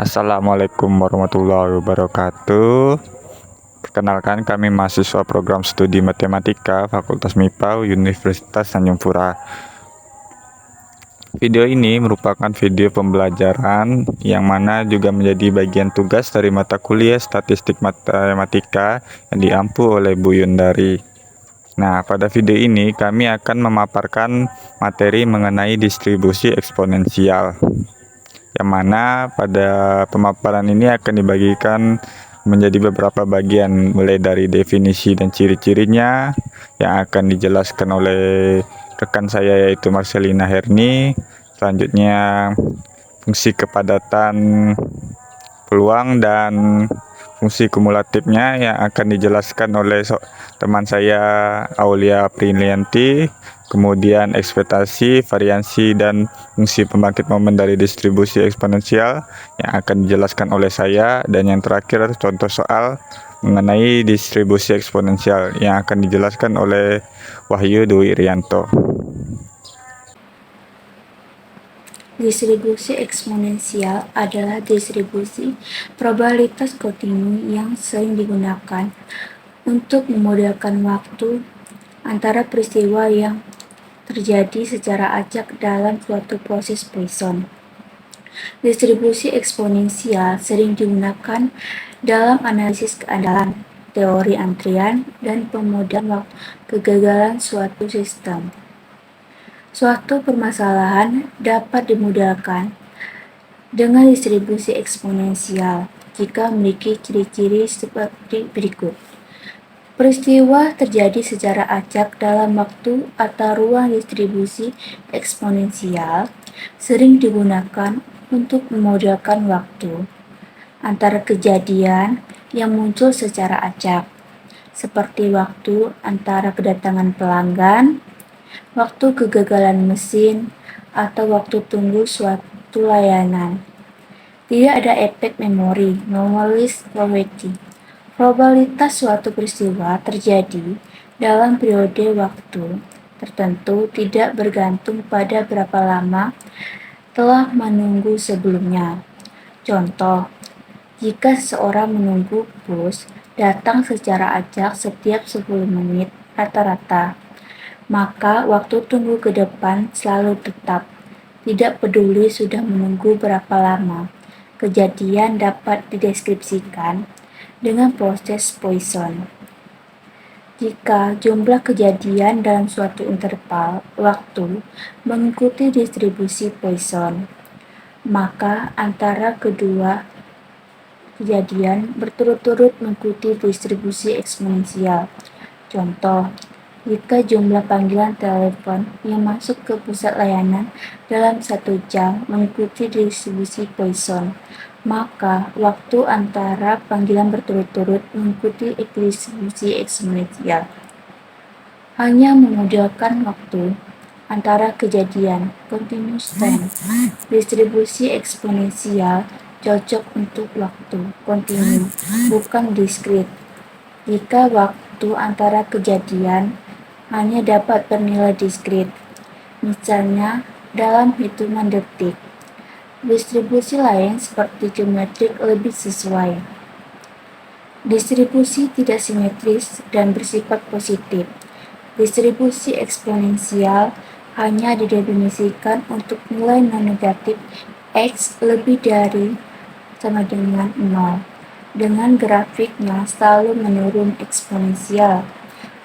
Assalamualaikum warahmatullahi wabarakatuh. Perkenalkan, kami mahasiswa program studi matematika Fakultas MIPA Universitas Tanjung Pura. Video ini merupakan video pembelajaran yang mana juga menjadi bagian tugas dari mata kuliah statistik matematika yang diampu oleh Bu Yundari. Nah, pada video ini kami akan memaparkan materi mengenai distribusi eksponensial, yang mana pada pemaparan ini akan dibagikan menjadi beberapa bagian, mulai dari definisi dan ciri-cirinya yang akan dijelaskan oleh rekan saya yaitu Marcelina Herni. Selanjutnya fungsi kepadatan peluang dan fungsi kumulatifnya yang akan dijelaskan oleh teman saya Aulia Prilianti. Kemudian ekspektasi, variansi, dan fungsi pembangkit momen dari distribusi eksponensial yang akan dijelaskan oleh saya. Dan yang terakhir contoh soal mengenai distribusi eksponensial yang akan dijelaskan oleh Wahyu Dwi Irianto. Distribusi eksponensial adalah distribusi probabilitas kontinu yang sering digunakan untuk memudahkan waktu antara peristiwa yang terjadi secara acak dalam suatu proses Poisson. Distribusi eksponensial sering digunakan dalam analisis keandalan, teori antrian, dan pemodelan kegagalan suatu sistem. Suatu permasalahan dapat dimudahkan dengan distribusi eksponensial jika memiliki ciri-ciri seperti berikut. Peristiwa terjadi secara acak dalam waktu atau ruang. Distribusi eksponensial sering digunakan untuk memodelkan waktu antara kejadian yang muncul secara acak, seperti waktu antara kedatangan pelanggan, waktu kegagalan mesin, atau waktu tunggu suatu layanan. Tidak ada efek memori, normalized probability. Probabilitas suatu peristiwa terjadi dalam periode waktu tertentu tidak bergantung pada berapa lama telah menunggu sebelumnya. Contoh, jika seseorang menunggu bus datang secara acak setiap 10 menit rata-rata, maka waktu tunggu ke depan selalu tetap, tidak peduli sudah menunggu berapa lama. Kejadian dapat dideskripsikan dengan proses Poisson. Jika jumlah kejadian dalam suatu interval waktu mengikuti distribusi Poisson, maka antara kedua kejadian berturut-turut mengikuti distribusi eksponensial. Contoh, jika jumlah panggilan telepon yang masuk ke pusat layanan dalam 1 jam mengikuti distribusi Poisson, maka waktu antara panggilan berturut-turut mengikuti distribusi eksponensial. Hanya memodelkan waktu antara kejadian continuous time. Distribusi eksponensial cocok untuk waktu kontinu, bukan diskrit. Jika waktu antara kejadian hanya dapat bernilai diskrit, misalnya dalam hitungan detik, distribusi lain seperti geometrik lebih sesuai. Distribusi tidak simetris dan bersifat positif. Distribusi eksponensial hanya didefinisikan untuk nilai non-negatif X lebih dari sama dengan 0, dengan grafiknya selalu menurun eksponensial.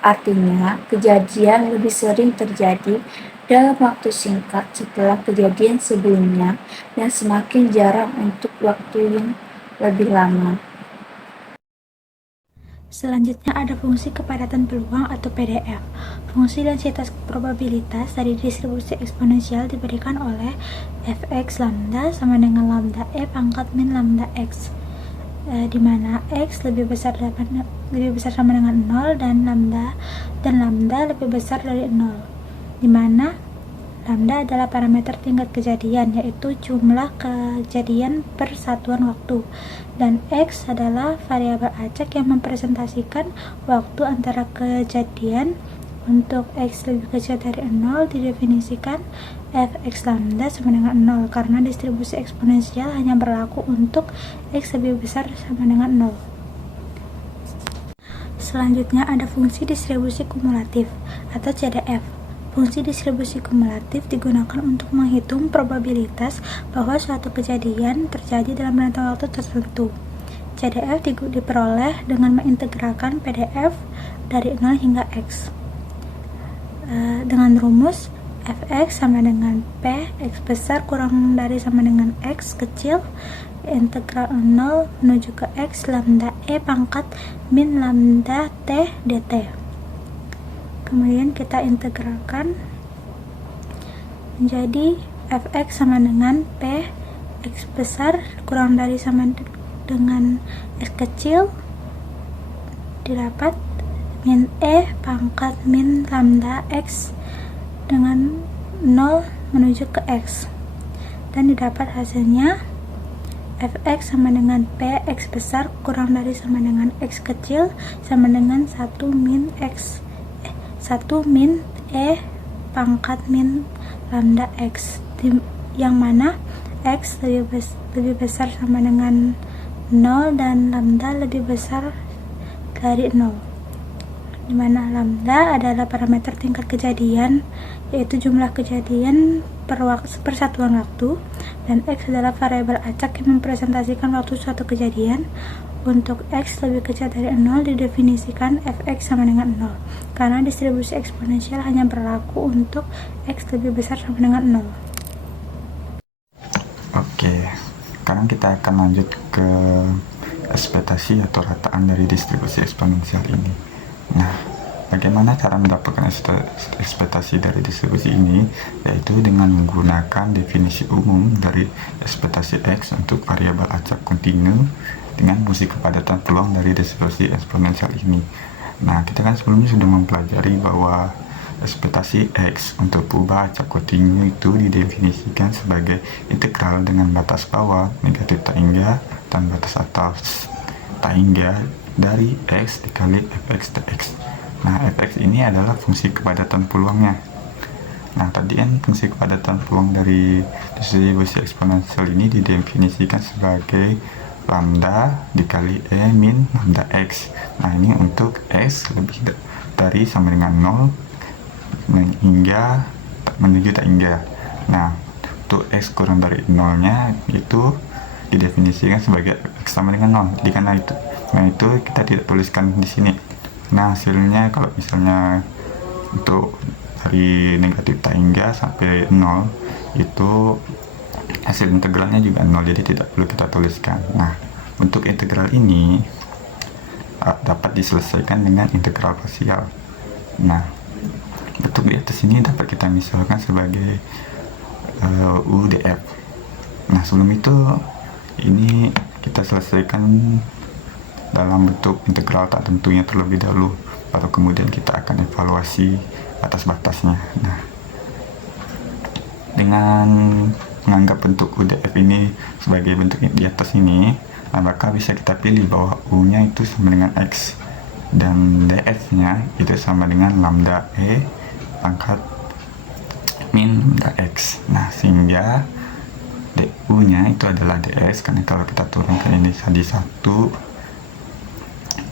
Artinya, kejadian lebih sering terjadi dalam waktu singkat setelah kejadian sebelumnya dan semakin jarang untuk waktu yang lebih lama. Selanjutnya ada fungsi kepadatan peluang atau PDF. Fungsi densitas probabilitas dari distribusi eksponensial diberikan oleh fx lambda sama dengan lambda e pangkat min lambda x, di mana x lebih besar sama dengan 0 dan lambda lebih besar dari 0, di mana lambda adalah parameter tingkat kejadian, yaitu jumlah kejadian per satuan waktu, dan X adalah variabel acak yang mempresentasikan waktu antara kejadian Untuk X lebih kecil dari 0 didefinisikan fx lambda sama dengan 0 karena distribusi eksponensial hanya berlaku untuk X lebih besar sama dengan 0. Selanjutnya ada fungsi distribusi kumulatif atau CDF. Fungsi distribusi kumulatif digunakan untuk menghitung probabilitas bahwa suatu kejadian terjadi dalam rentang waktu tertentu. CDF diperoleh dengan mengintegralkan PDF dari 0 hingga X. Dengan rumus fx sama dengan p x besar kurang dari sama dengan x kecil integral 0 menuju ke x lambda e pangkat min lambda t dt. Kemudian kita integralkan menjadi fx sama dengan p x besar kurang dari sama dengan x kecil didapat min e pangkat min lambda x dengan 0 menuju ke x, dan didapat hasilnya fx sama dengan p x besar kurang dari sama dengan x kecil sama dengan 1 min e pangkat min lambda x, yang mana x lebih besar sama dengan 0 dan lambda lebih besar dari 0, di mana lambda adalah parameter tingkat kejadian, yaitu jumlah kejadian per satuan waktu, dan x adalah variabel acak yang mempresentasikan waktu suatu kejadian. Untuk x lebih kecil dari 0 didefinisikan fx sama dengan 0 karena distribusi eksponensial hanya berlaku untuk x lebih besar sama dengan 0. Oke, sekarang kita akan lanjut ke ekspektasi atau rataan dari distribusi eksponensial ini. Nah, bagaimana cara mendapatkan ekspektasi dari distribusi ini? Yaitu dengan menggunakan definisi umum dari ekspektasi X untuk variabel acak kontinu dengan fungsi kepadatan peluang dari distribusi eksponensial ini. Nah, kita kan sebelumnya sudah mempelajari bahwa ekspektasi X untuk perubahan acak kontinu itu didefinisikan sebagai integral dengan batas bawah negatif tak hingga dan batas atas tak hingga dari X dikali fx dx. Nah, fx ini adalah fungsi kepadatan peluangnya. Nah, tadi kan fungsi kepadatan peluang dari distribusi eksponensial ini didefinisikan sebagai lambda dikali e min lambda x. Nah, ini untuk x lebih dari sama dengan 0 hingga menuju tak hingga. Nah, untuk x kurang dari 0-nya itu didefinisikan sebagai x sama dengan 0. Jadi karena itu kita tidak tuliskan di sini. Nah, hasilnya kalau misalnya untuk dari negatif tak hingga sampai 0 itu hasil integralnya juga 0, jadi tidak perlu kita tuliskan. Nah, untuk integral ini dapat diselesaikan dengan integral parsial. Nah, bentuk di atas ini dapat kita misalkan sebagai UDF. Nah, sebelum itu ini kita selesaikan dalam bentuk integral tak tentunya terlebih dahulu, baru kemudian kita akan evaluasi batas-batasnya. Nah, dengan menganggap bentuk UDF ini sebagai bentuk di atas ini, maka bisa kita pilih bahwa U-nya itu sama dengan X dan ds-nya itu sama dengan lambda E pangkat min lambda X. Nah, sehingga du-nya itu adalah ds, karena kalau kita turunkan ini jadi 1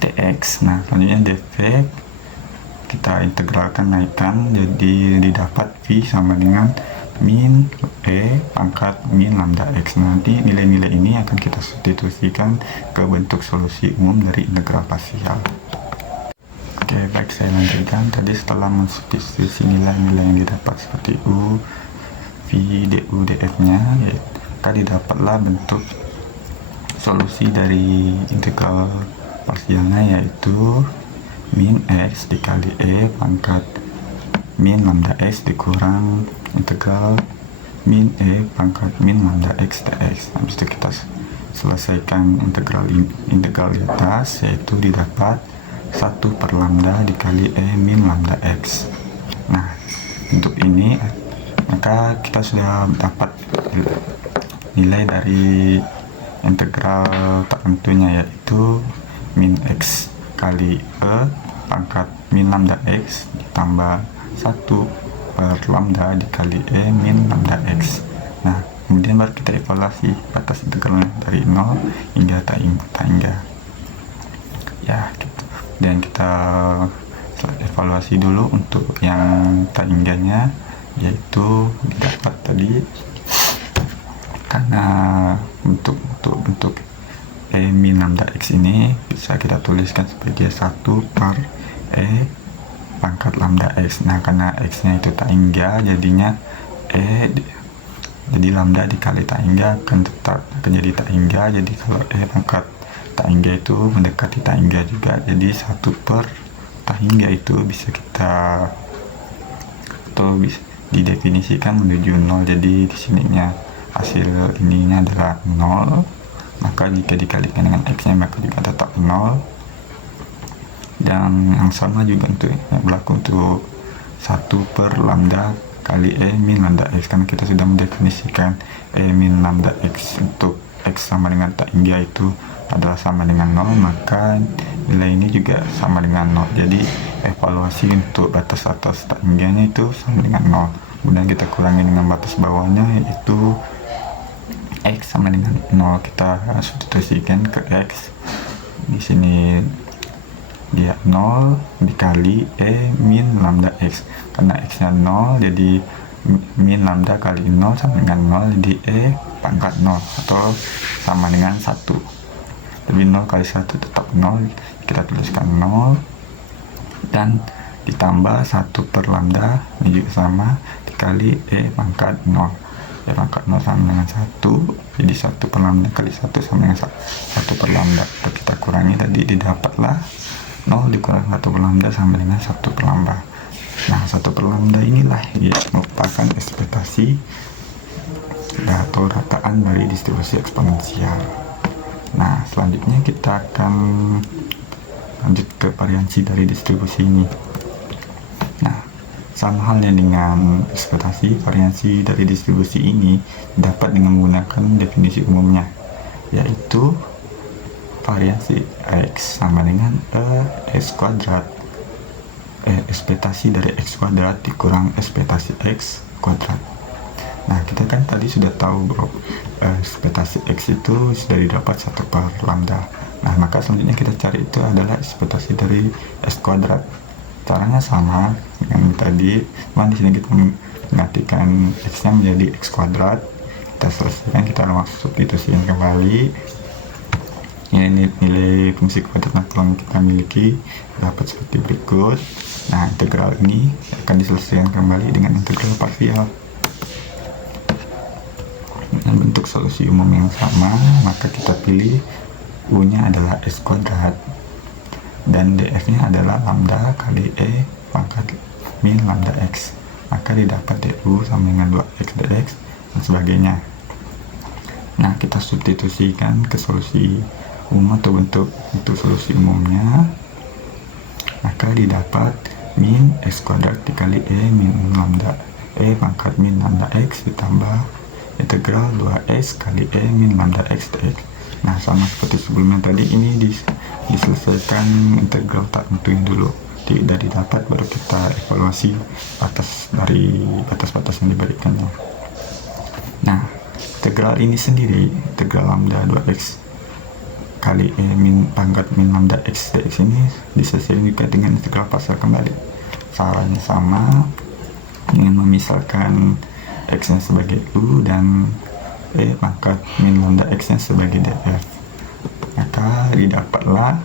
dx. Nah, selanjutnya dv kita integralkan, naikkan, jadi didapat v sama dengan min e pangkat min lambda x. Nanti nilai-nilai ini akan kita substitusikan ke bentuk solusi umum dari integral parsial. Oke, baik, saya lanjutkan. Tadi setelah mensubstitusi nilai-nilai yang didapat seperti u, v, du, df nya, maka didapatlah bentuk solusi dari integral parsialnya, yaitu min x dikali e pangkat min lambda x dikurang integral min e pangkat min lambda x dx. Habis itu kita selesaikan integral di atas, yaitu didapat 1 per lambda dikali e min lambda x. Nah, untuk ini maka kita sudah dapat nilai dari integral tak tentunya, yaitu min x kali e pangkat min lambda x ditambah 1 per lambda dikali E min lambda x. Nah, kemudian baru kita evaluasi batas integralnya dari 0 hingga tak hingga. Ya, gitu. Dan kita evaluasi dulu untuk yang tak hingganya, yaitu didapat tadi karena bentuk E min lambda x ini bisa kita tuliskan sebagai 1 per E pangkat lambda x. Nah, karena x nya itu tak hingga, jadinya jadi lambda dikali tak hingga akan jadi tak hingga. Jadi kalau E pangkat tak hingga itu mendekati tak hingga juga, jadi 1 per tak hingga itu bisa kita bisa didefinisikan menuju 0. Jadi di sininya hasil ininya adalah 0, maka jika dikalikan dengan x nya maka juga tetap 0. Dan yang sama juga untuk berlaku untuk 1 per lambda kali E min lambda x, karena kita sudah mendefinisikan E min lambda x untuk x sama dengan tak hingga itu adalah sama dengan 0, maka nilai ini juga sama dengan 0. Jadi evaluasi untuk batas atas tak hingganya itu sama dengan 0. Kemudian kita kurangi dengan batas bawahnya, yaitu x sama dengan 0. Kita substitusikan ke x. Di sini dia 0 dikali E min lambda x. Karena x nya 0, jadi min lambda kali 0 sama dengan 0, jadi E pangkat 0 atau sama dengan 1. Tapi 0 kali 1 tetap 0, kita tuliskan 0 dan ditambah 1 per lambda, ini juga sama, dikali E pangkat 0. E pangkat 0 sama dengan 1, jadi 1 per lambda kali 1 sama dengan 1 per lambda. Kita kurangi tadi, didapatlah 0 dikurang 1 per lambda sama dengan 1 per lambda. Nah, 1 per lambda inilah yang merupakan ekspektasi atau rataan dari distribusi eksponensial. Nah, selanjutnya kita akan lanjut ke variansi dari distribusi ini. Nah, sama halnya dengan ekspektasi, variansi dari distribusi ini dapat dengan menggunakan definisi umumnya, yaitu variansi x sama dengan x kuadrat, ekspektasi dari x kuadrat dikurang ekspektasi x kuadrat. Nah, kita kan tadi sudah tahu bahwa ekspektasi x itu sudah didapat 1 per lambda. Nah, maka selanjutnya kita cari itu adalah ekspektasi dari x kuadrat. Caranya sama dengan tadi, cuma di sini kita menggantikan x-nya menjadi x kuadrat. Kita selesaikan, kita langsung substitusikan kembali. Ini nilai fungsi kuadrat yang kita miliki dapat seperti berikut. Nah, integral ini akan diselesaikan kembali dengan integral parsial. Dengan bentuk solusi umum yang sama, maka kita pilih U-nya adalah x kuadrat dan df-nya adalah lambda kali E pangkat min lambda x. Maka didapat du sama dengan 2x dx dan sebagainya. Nah, kita substitusikan ke solusi umum atau bentuk solusi umumnya, maka didapat min x kuadrat dikali E min lambda E pangkat min lambda x ditambah integral 2x kali E min lambda x dx. Nah, sama seperti sebelumnya tadi, ini diselesaikan integral tak tentunya dulu. Tidak didapat, baru kita evaluasi batas dari batas-batas yang diberikannya. Nah, integral ini sendiri, integral lambda 2x kali E min pangkat min lambda x dx ini diselesaikan juga dengan integral parsial kembali. Caranya sama, dengan memisalkan x-nya sebagai u dan E pangkat min lambda x-nya sebagai df. Maka didapatlah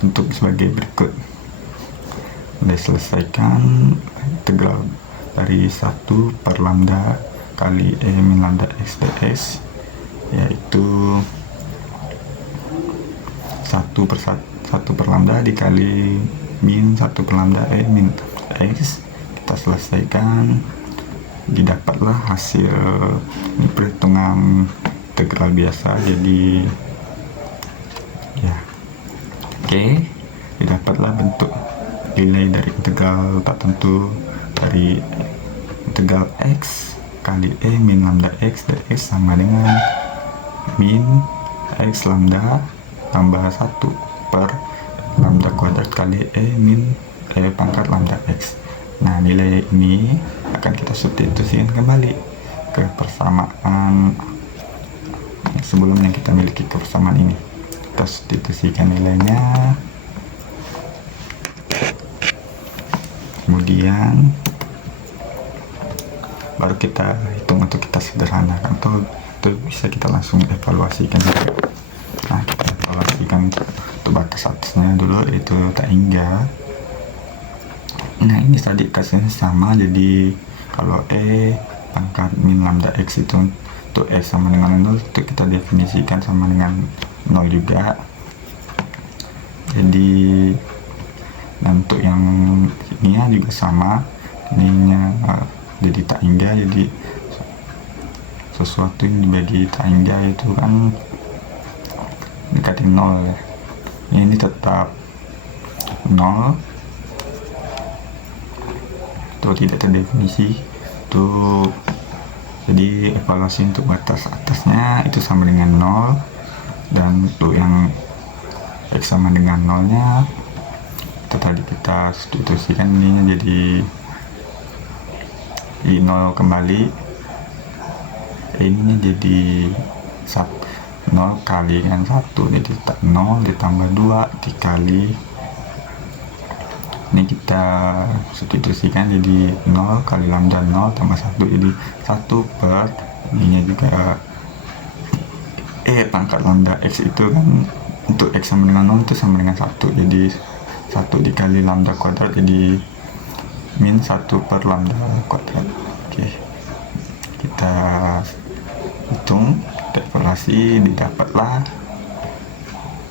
bentuk sebagai berikut. Diselesaikan integral dari 1 per lambda kali E min lambda x dx, yaitu 1 per lambda dikali min 1 per lambda E min x. Kita selesaikan, didapatlah hasil ini perhitungan integral biasa, jadi ya oke. Didapatlah bentuk nilai dari integral tak tentu dari integral x kali E min lambda x dx sama dengan min x lambda tambah 1 per lambda kuadrat kali min pangkat lambda x. Nah, nilai ini akan kita substitusikan kembali ke persamaan sebelumnya kita miliki kebersamaan ini. Kita substitusikan nilainya, kemudian baru kita hitung untuk kita sederhanakan, atau itu bisa kita langsung evaluasikan juga. Nah, kita evaluasikan untuk batas atasnya dulu, itu tak hingga. Nah, ini tadi kasihnya sama, jadi kalau pangkat min lambda x itu untuk x sama dengan 0, itu kita definisikan sama dengan 0 juga. Jadi dan untuk yang ini juga sama, ininya jadi tak hingga, jadi sesuatu yang dibagi tak hingga itu kan dekatin 0 ya. Ini tetap 0 itu tidak terdefinisi tuh. Jadi evaluasi untuk batas atasnya itu sama dengan 0, dan untuk yang x sama dengan 0 nya itu tadi kita substitusikan ininya jadi 0 kembali, ininya jadi 0 kali kan 1, jadi 0 ditambah 2 dikali, ini kita substitusikan jadi 0 kali lambda 0 tambah 1, jadi 1 per ininya juga pangkat lambda x itu kan untuk x sama dengan 0 itu sama dengan 1, jadi 1 dikali lambda kuadrat jadi min 1 per lambda kuadrat. Oke, kita hitung, kita evaluasi, didapatlah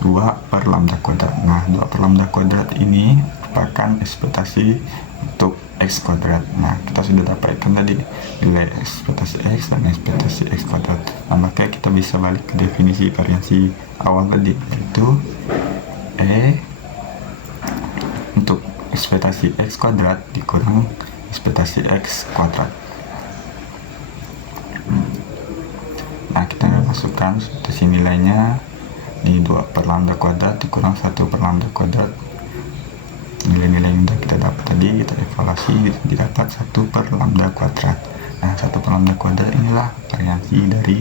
2 per lambda kuadrat. Nah, 2 per lambda kuadrat ini merupakan ekspektasi untuk x kuadrat. Nah, kita sudah dapatkan tadi nilai ekspektasi x dan ekspektasi x kuadrat. Nah, maka kita bisa balik ke definisi variansi awal tadi, yaitu untuk ekspektasi x kuadrat dikurang ekspektasi x kuadrat. Nah, kita masukkan substitusi nilainya, ini 2 per lambda kuadrat dikurang 1 per lambda kuadrat. Nilai-nilai yang sudah kita dapat tadi kita evaluasi, didapat 1 per lambda kuadrat. Nah, 1 per lambda kuadrat inilah variansi dari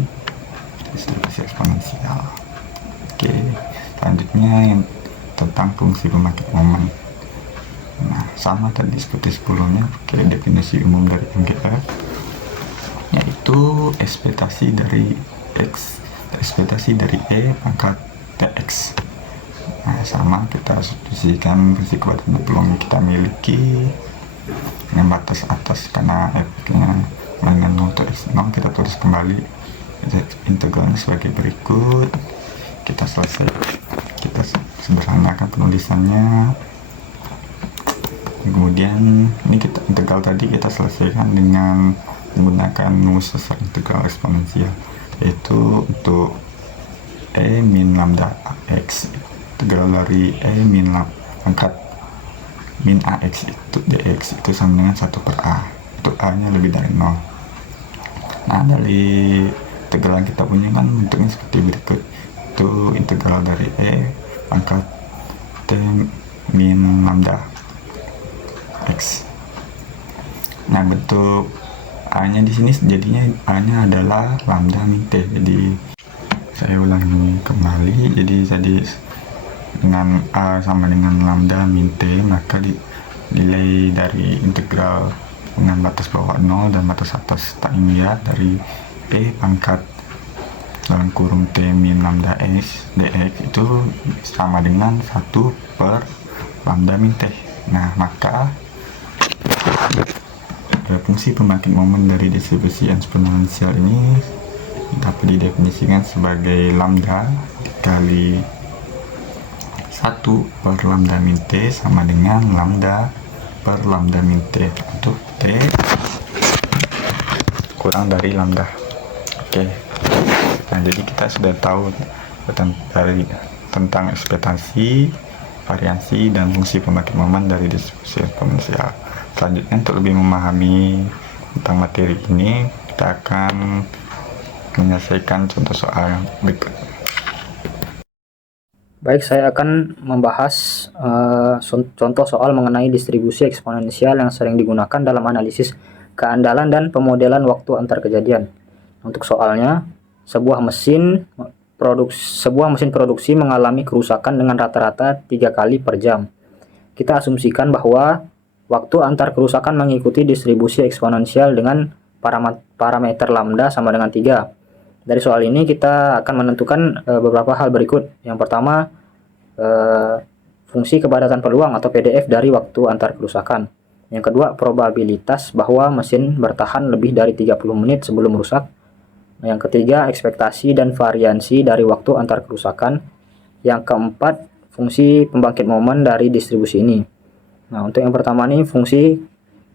distribusi eksponensial. Oke, selanjutnya yang tentang fungsi pembangkit momen. Nah, sama tadi seperti sebelumnya, pakai definisi umum dari MGF, yaitu ekspektasi dari x, ekspektasi dari pangkat tx. Nah, sama kita substitusikan fungsi kekuatan peluang yang kita miliki dengan batas atas, karena f-nya dengan 0 untuk x0 kita tulis kembali integralnya sebagai berikut. Kita selesai, kita sederhanakan penulisannya. Kemudian ini kita integral tadi kita selesaikan dengan menggunakan rumus dasar integral eksponensial, yaitu untuk min lambda x, integral dari min pangkat min ax itu dx itu sama dengan 1 per a, untuk a nya lebih dari 0. Nah, dari integral yang kita punya kan bentuknya seperti berikut, itu integral dari pangkat t min lambda x. Nah, bentuk a nya di sini jadinya a nya adalah lambda min t. Jadi saya ulangi kembali, jadi tadi dengan a sama dengan lambda min t, maka nilai dari integral dengan batas bawah 0 dan batas atas tak hingga dari pangkat dalam kurung t min lambda x dx itu sama dengan 1 per lambda min t. Nah, maka fungsi pembangkit momen dari distribusi eksponensial ini dapat didefinisikan sebagai lambda dikali 1 per lambda min t sama dengan lambda per lambda min t untuk t kurang dari lambda. Oke. Nah, jadi kita sudah tahu tentang ekspektasi, variansi, dan fungsi pembangkit momen dari distribusi eksponensial. Selanjutnya, untuk lebih memahami tentang materi ini, kita akan menyelesaikan contoh soal berikut. Baik, saya akan membahas contoh soal mengenai distribusi eksponensial yang sering digunakan dalam analisis keandalan dan pemodelan waktu antar kejadian. Untuk soalnya, sebuah mesin produksi mengalami kerusakan dengan rata-rata 3 kali per jam. Kita asumsikan bahwa waktu antar kerusakan mengikuti distribusi eksponensial dengan parameter lambda sama dengan 3. Dari soal ini kita akan menentukan beberapa hal berikut. Yang pertama, fungsi kepadatan peluang atau PDF dari waktu antar kerusakan. Yang kedua, probabilitas bahwa mesin bertahan lebih dari 30 menit sebelum rusak. Yang ketiga, ekspektasi dan variansi dari waktu antar kerusakan. Yang keempat, fungsi pembangkit momen dari distribusi ini. Nah, untuk yang pertama ini fungsi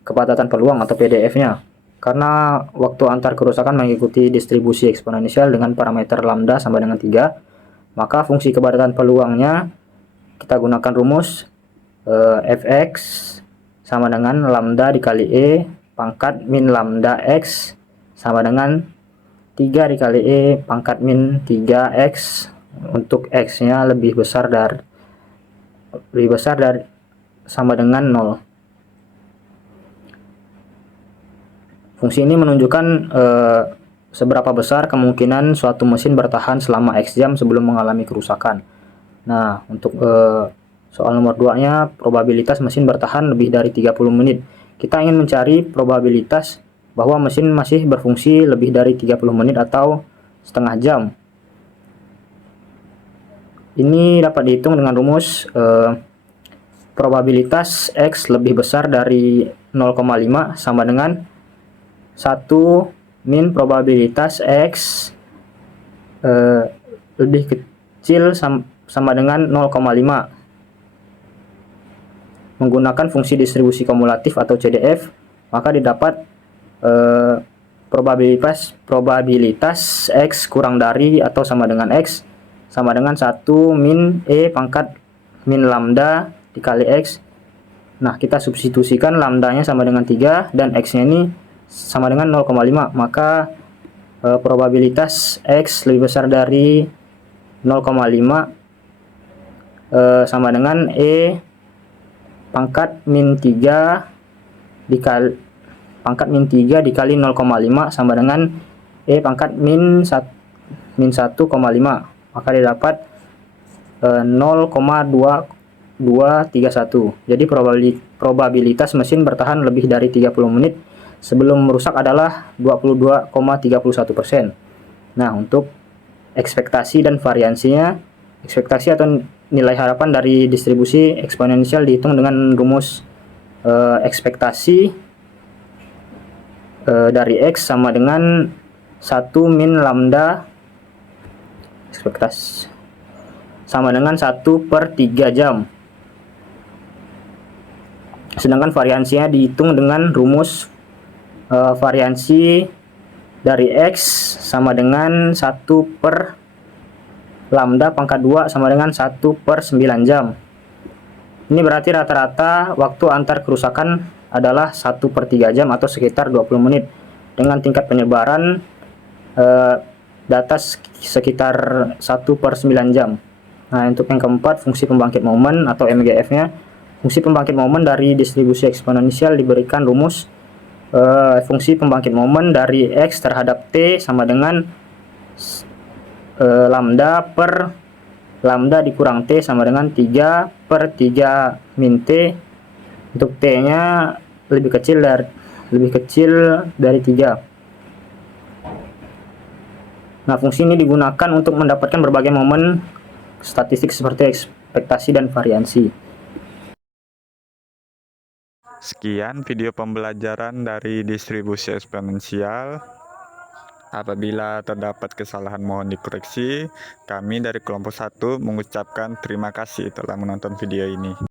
kepadatan peluang atau PDF-nya. Karena waktu antar kerusakan mengikuti distribusi eksponensial dengan parameter lambda sama dengan 3, maka fungsi kepadatan peluangnya kita gunakan rumus Fx sama dengan lambda dikali E pangkat min lambda X sama dengan 3 dikali E pangkat min 3X, untuk X-nya lebih besar dari sama dengan 0. Fungsi ini menunjukkan seberapa besar kemungkinan suatu mesin bertahan selama X jam sebelum mengalami kerusakan. Nah, untuk soal nomor 2-nya, probabilitas mesin bertahan lebih dari 30 menit. Kita ingin mencari probabilitas bahwa mesin masih berfungsi lebih dari 30 menit atau setengah jam. Ini dapat dihitung dengan rumus probabilitas X lebih besar dari 0,5 sama dengan 1 min probabilitas X lebih kecil sama dengan 0,5. Menggunakan fungsi distribusi kumulatif atau CDF, maka didapat probabilitas X kurang dari atau sama dengan X sama dengan 1 min E pangkat min lambda dikali X. Nah, kita substitusikan lambdanya sama dengan 3 dan X-nya ini sama dengan 0,5, maka probabilitas X lebih besar dari 0,5 sama dengan E pangkat min 3 dikali 0,5 sama dengan E pangkat min 1,5, maka didapat 0,2231. Jadi probabilitas mesin bertahan lebih dari 30 menit sebelum merusak adalah 22,31%. Nah, untuk ekspektasi dan variansinya, ekspektasi atau nilai harapan dari distribusi eksponensial dihitung dengan rumus ekspektasi dari X sama dengan 1 min lambda ekspektasi sama dengan 1 per 3 jam. Sedangkan variansinya dihitung dengan rumus variansi dari X sama dengan 1 per lambda pangkat 2 sama dengan 1 per 9 jam. Ini berarti rata-rata waktu antar kerusakan adalah 1 per 3 jam atau sekitar 20 menit dengan tingkat penyebaran data sekitar 1 per 9 jam. Nah, untuk yang keempat, fungsi pembangkit momen atau MGF-nya. Fungsi pembangkit momen dari distribusi eksponensial diberikan rumus fungsi pembangkit momen dari X terhadap T sama dengan lambda per lambda dikurang T sama dengan 3 per 3 min T, untuk T nya lebih kecil dari 3. Nah, fungsi ini digunakan untuk mendapatkan berbagai momen statistik seperti ekspektasi dan variansi. Sekian video pembelajaran dari distribusi eksponensial. Apabila terdapat kesalahan mohon dikoreksi. Kami dari kelompok 1 mengucapkan terima kasih telah menonton video ini.